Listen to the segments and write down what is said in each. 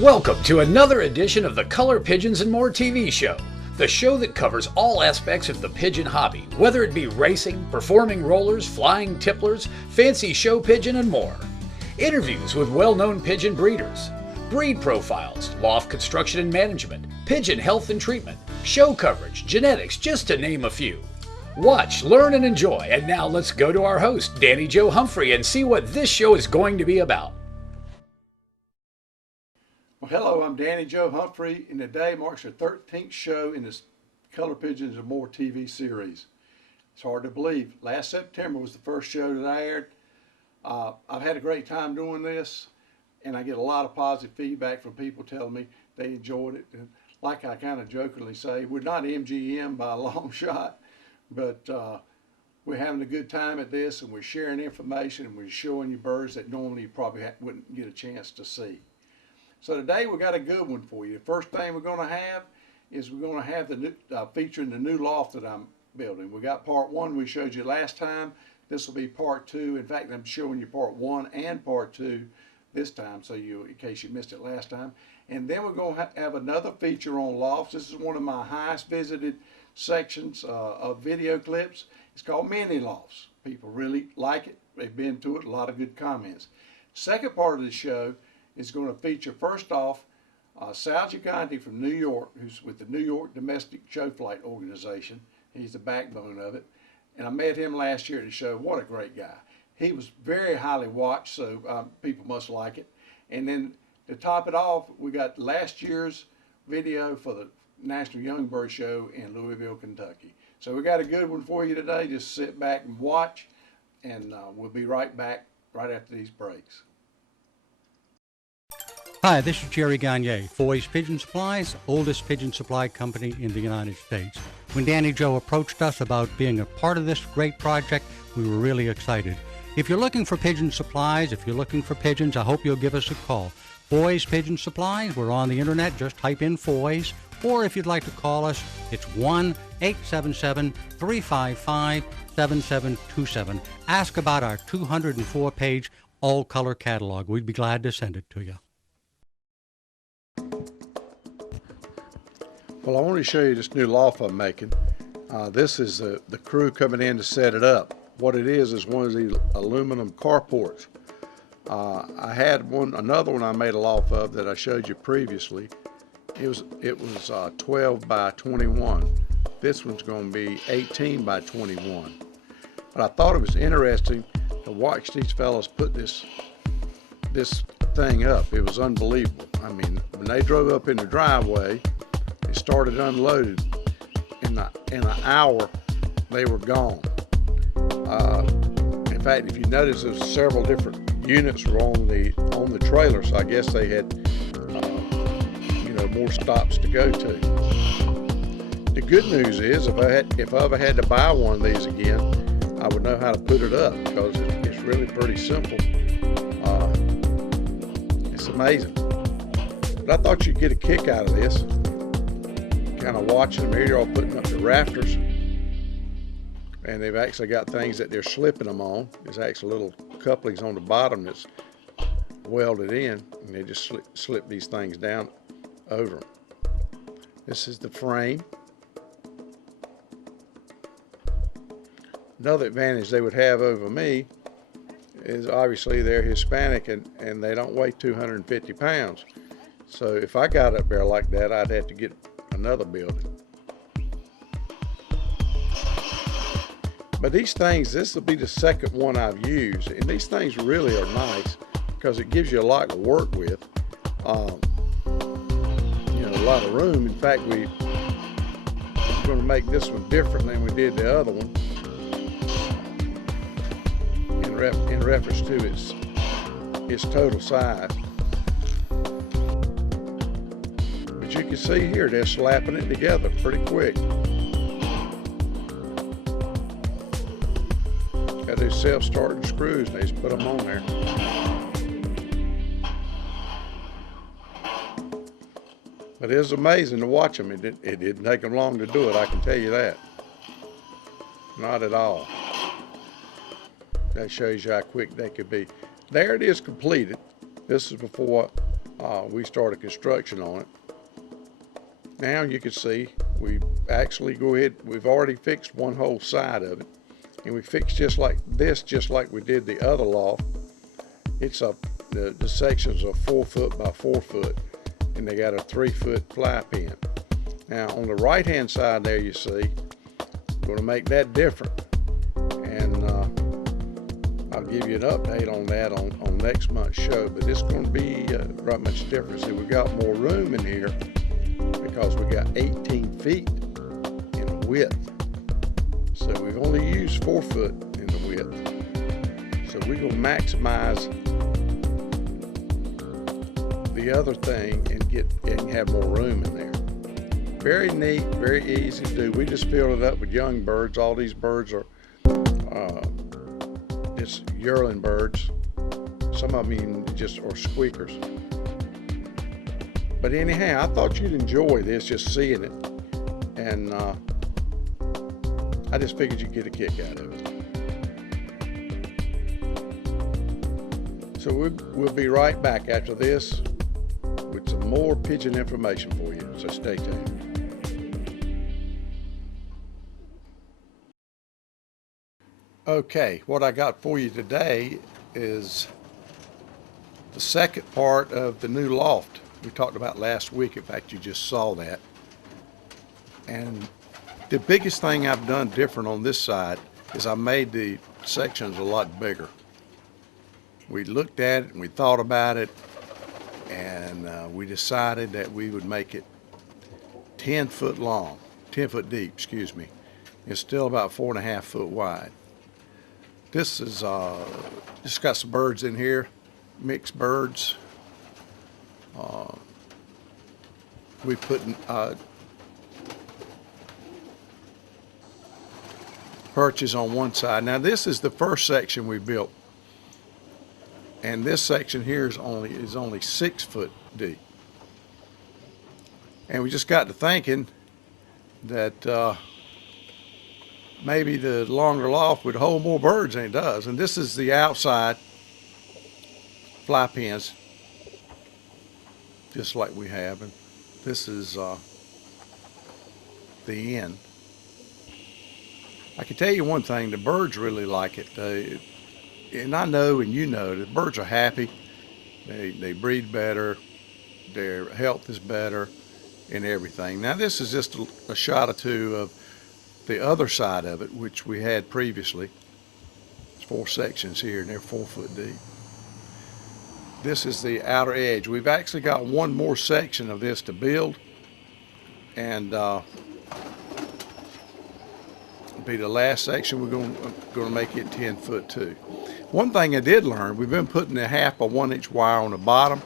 Welcome to another edition of the Color Pigeons and More TV show, the show that covers all aspects of the pigeon hobby, whether it be racing, performing rollers, flying tipplers, fancy show pigeon, and more. Interviews with well-known pigeon breeders, breed profiles, loft construction and management, pigeon health and treatment, show coverage, genetics, just to name a few. Watch, learn, and enjoy. And now let's go to our host, Danny Joe Humphrey, and see what this show is going to be about. Well, hello, I'm Danny Joe Humphrey, and today marks the 13th show in this Color Pigeons and More TV series. It's hard to believe. Last September was the first show that I aired. I've had a great time doing this, and I get a lot of positive feedback from people telling me they enjoyed it. And like I kind of jokingly say, we're not MGM by a long shot, but we're having a good time at this, and we're sharing information, and we're showing you birds that normally you probably wouldn't get a chance to see. So today we got a good one for you. The first thing we're going to have is we're going to have the new, featuring the new loft that I'm building. We got part one we showed you last time. This will be part two. In fact, I'm showing you part one and part two this time, so in case you missed it last time. And then we're going to have another feature on lofts. This is one of my highest visited sections of video clips. It's called Mini Lofts. People really like it. They've been to it. A lot of good comments. Second part of the show is going to feature, first off, Sal Gigante from New York, who's with the New York Domestic Show Flight Organization. He's the backbone of it. And I met him last year at the show. What a great guy. He was very highly watched, so people must like it. And then to top it off, we got last year's video for the National Young Bird Show in Louisville, Kentucky. So we got a good one for you today. Just sit back and watch, and we'll be right back right after these breaks. Hi, this is Jerry Gagne, Foy's Pigeon Supplies, oldest pigeon supply company in the United States. When Danny Joe approached us about being a part of this great project, we were really excited. If you're looking for pigeon supplies, if you're looking for pigeons, I hope you'll give us a call. Foy's Pigeon Supplies, we're on the internet, just type in Foy's, or if you'd like to call us, it's 1-877-355-7727. Ask about our 204-page all-color catalog. We'd be glad to send it to you. Well, I want to show you this new loft I'm making. This is the crew coming in to set it up. What it is one of these aluminum carports. I had another one I made a loft of that I showed you previously. It was 12 by 21. This one's going to be 18 by 21. But I thought it was interesting to watch these fellows put this thing up. It was unbelievable. I mean, when they drove up in the driveway, they started unloaded. In an hour, they were gone. In fact, if you notice, there's several different units were on the trailer, so I guess they had more stops to go to. The good news is, if I ever had to buy one of these again, I would know how to put it up, because it's really pretty simple. It's amazing. But I thought you'd get a kick out of this. Kind of watching them here, they're all putting up the rafters, and they've actually got things that they're slipping them on. There's actually little couplings on the bottom that's welded in, and they just slip these things down over them. This is the frame. Another advantage they would have over me is obviously they're Hispanic and they don't weigh 250 pounds. So if I got up there like that, I'd have to get another building. But these things, this will be the second one I've used, and these things really are nice because it gives you a lot to work with. A lot of room. In fact, we're going to make this one different than we did the other one in reference to its total size. But you can see here they're slapping it together pretty quick. Got these self-starting screws, and they just put them on there. But it was amazing to watch them. It didn't take them long to do it, I can tell you that. Not at all. That shows you how quick they could be. There it is completed. This is before we started construction on it. Now you can see we actually we've already fixed one whole side of it, and we fixed just like this, just like we did the other loft. It's the sections are 4 foot by 4 foot, and they got a 3 foot fly pin. Now on the right hand side there, you see, we're going to make that different, and I'll give you an update on that on next month's show, but it's going to be right much different. See, we got more room in here because we got 18 feet in width. So we've only used 4 foot in the width. So we're going to maximize the other thing and have more room in there. Very neat, very easy to do. We just filled it up with young birds. All these birds are just yearling birds. Some of them even just are squeakers. But anyhow, I thought you'd enjoy this, just seeing it. And I just figured you'd get a kick out of it. So we'll be right back after this with some more pigeon information for you. So stay tuned. Okay, what I got for you today is the second part of the new loft we talked about last week. In fact, you just saw that. And the biggest thing I've done different on this side is I made the sections a lot bigger. We looked at it and we thought about it, and we decided that we would make it 10 foot long, 10 foot deep, excuse me. It's still about 4.5 foot wide. This is just got some birds in here, mixed birds. We put perches on one side. Now this is the first section we built, and this section here is only 6 foot deep. And we just got to thinking that maybe the longer loft would hold more birds than it does. And this is the outside fly pens, just like we have. And this is the end. I can tell you one thing, the birds really like it. And I know, and you know, the birds are happy. They breed better. Their health is better and everything. Now this is just a shot or two of the other side of it, which we had previously. There's 4 sections here, and they're 4 foot deep. This is the outer edge. We've actually got one more section of this to build, and be the last section. We're going to make it 10 foot too. One thing I did learn, we've been putting a 1/2 1 inch wire on the bottom,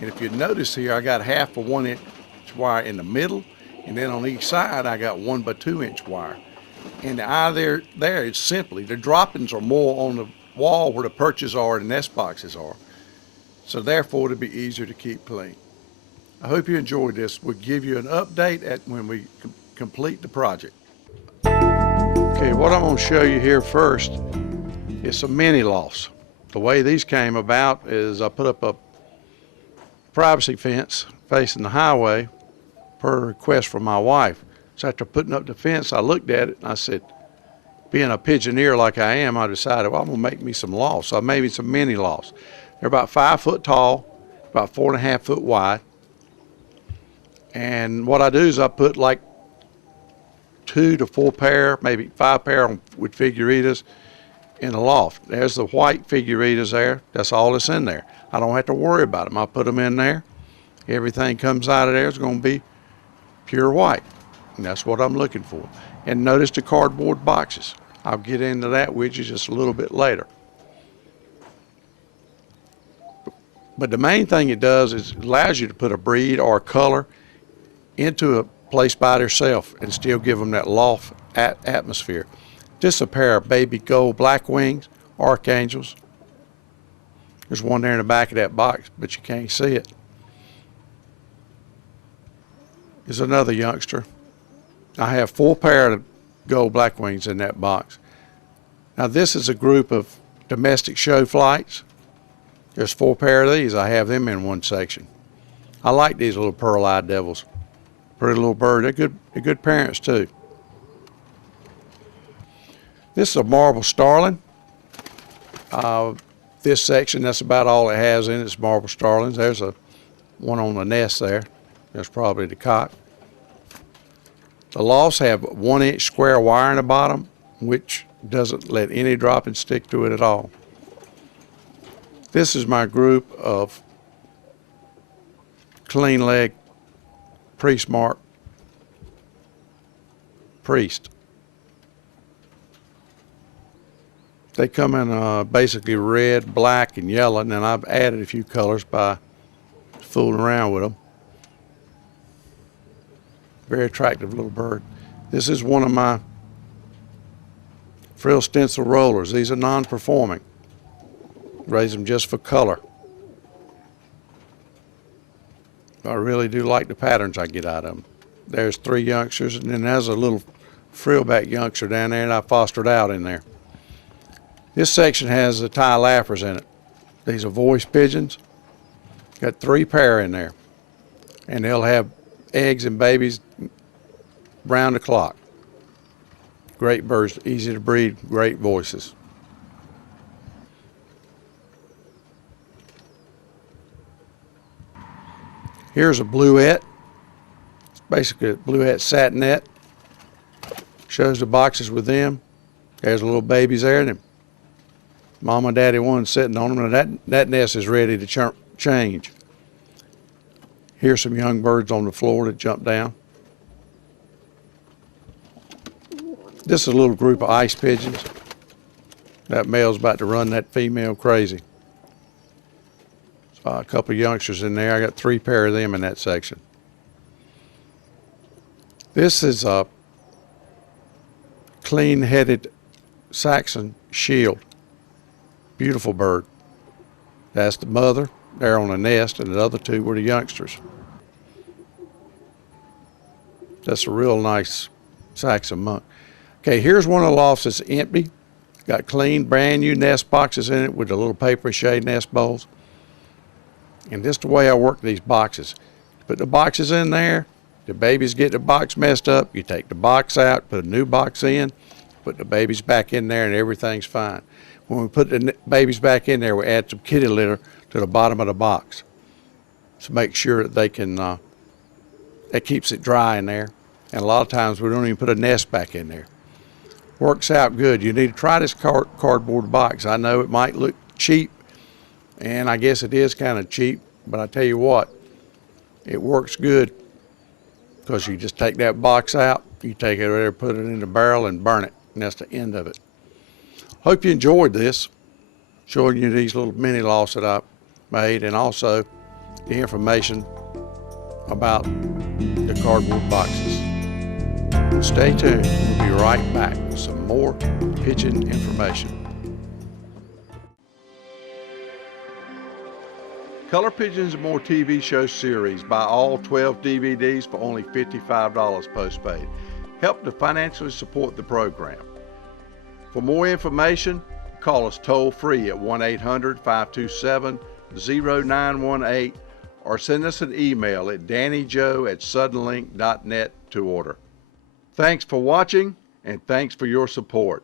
and if you notice here, I got 1/2 1 inch wire in the middle, and then on each side I got 1 by 2 inch wire. And the eye there is simply the droppings are more on the wall where the perches are and the nest boxes are, so therefore it'll be easier to keep clean. I hope you enjoyed this. We'll give you an update when we complete the project. Okay, what I'm going to show you here first is some mini lofts. The way these came about is I put up a privacy fence facing the highway per request from my wife. So after putting up the fence, I looked at it and I said, being a pigeoneer like I am, I decided, well, I'm going to make me some lofts. So I made me some mini lofts. They're about 5 foot tall, about 4.5 foot wide. And what I do is I put like 2 to 4 pair, maybe 5 pair with figuritas in the loft. There's the white figuritas there. That's all that's in there. I don't have to worry about them. I put them in there. Everything comes out of there is going to be pure white. And that's what I'm looking for. And notice the cardboard boxes. I'll get into that with you just a little bit later. But the main thing it does is it allows you to put a breed or a color into a place by themselves and still give them that loft atmosphere. Just a pair of baby gold black wings, archangels. There's one there in the back of that box, but you can't see it. There's another youngster. I have 4 pair of gold black wings in that box. Now this is a group of domestic show flights. There's 4 pair of these. I have them in one section. I like these little pearl-eyed devils. Pretty little bird. They're good parents too. This is a marble starling. This section, that's about all it has in it, is marble starlings. There's one on the nest there. That's probably the cock. The lofts have 1-inch square wire in the bottom, which doesn't let any dropping stick to it at all. This is my group of clean leg priest mark priest. They come in basically red, black, and yellow, and then I've added a few colors by fooling around with them. Very attractive little bird. This is one of my frill stencil rollers. These are non-performing. Raise them just for color. I really do like the patterns I get out of them. There's 3 youngsters, and then there's a little frillback youngster down there that I fostered out in there. This section has the tie lappers in it. These are voice pigeons. Got 3 pair in there. And they'll have eggs and babies round the clock. Great birds, easy to breed, great voices. Here's a bluette. It's basically a bluette satinette. Shows the boxes with them. There's little babies there. And Mama and Daddy one sitting on them, and that nest is ready to change. Here's some young birds on the floor that jump down. This is a little group of ice pigeons. That male's about to run that female crazy. So a couple of youngsters in there. I got 3 pair of them in that section. This is a clean-headed Saxon shield. Beautiful bird. That's the mother there on the nest, and the other 2 were the youngsters. That's a real nice Saxon monk. Okay, here's one of the lofts that's empty. Got clean, brand new nest boxes in it with the little paper mache nest bowls. And this is the way I work these boxes. Put the boxes in there. The babies get the box messed up. You take the box out, put a new box in, put the babies back in there, and everything's fine. When we put the babies back in there, we add some kitty litter to the bottom of the box to make sure that they can, that keeps it dry in there. And a lot of times we don't even put a nest back in there. Works out good. You need to try this cardboard box. I know it might look cheap, and I guess it is kind of cheap, but I tell you what, it works good because you just take that box out, you take it over there, put it in the barrel, and burn it, and that's the end of it. Hope you enjoyed this, showing you these little mini lofts that I made, and also the information about the cardboard boxes. Stay tuned. We'll be right back with some more pigeon information. Color Pigeons and More TV show series. Buy all 12 DVDs for only $55 postpaid. Help to financially support the program. For more information, call us toll-free at 1-800-527-0918 or send us an email at dannyjoe@suddenlink.net to order. Thanks for watching, and thanks for your support.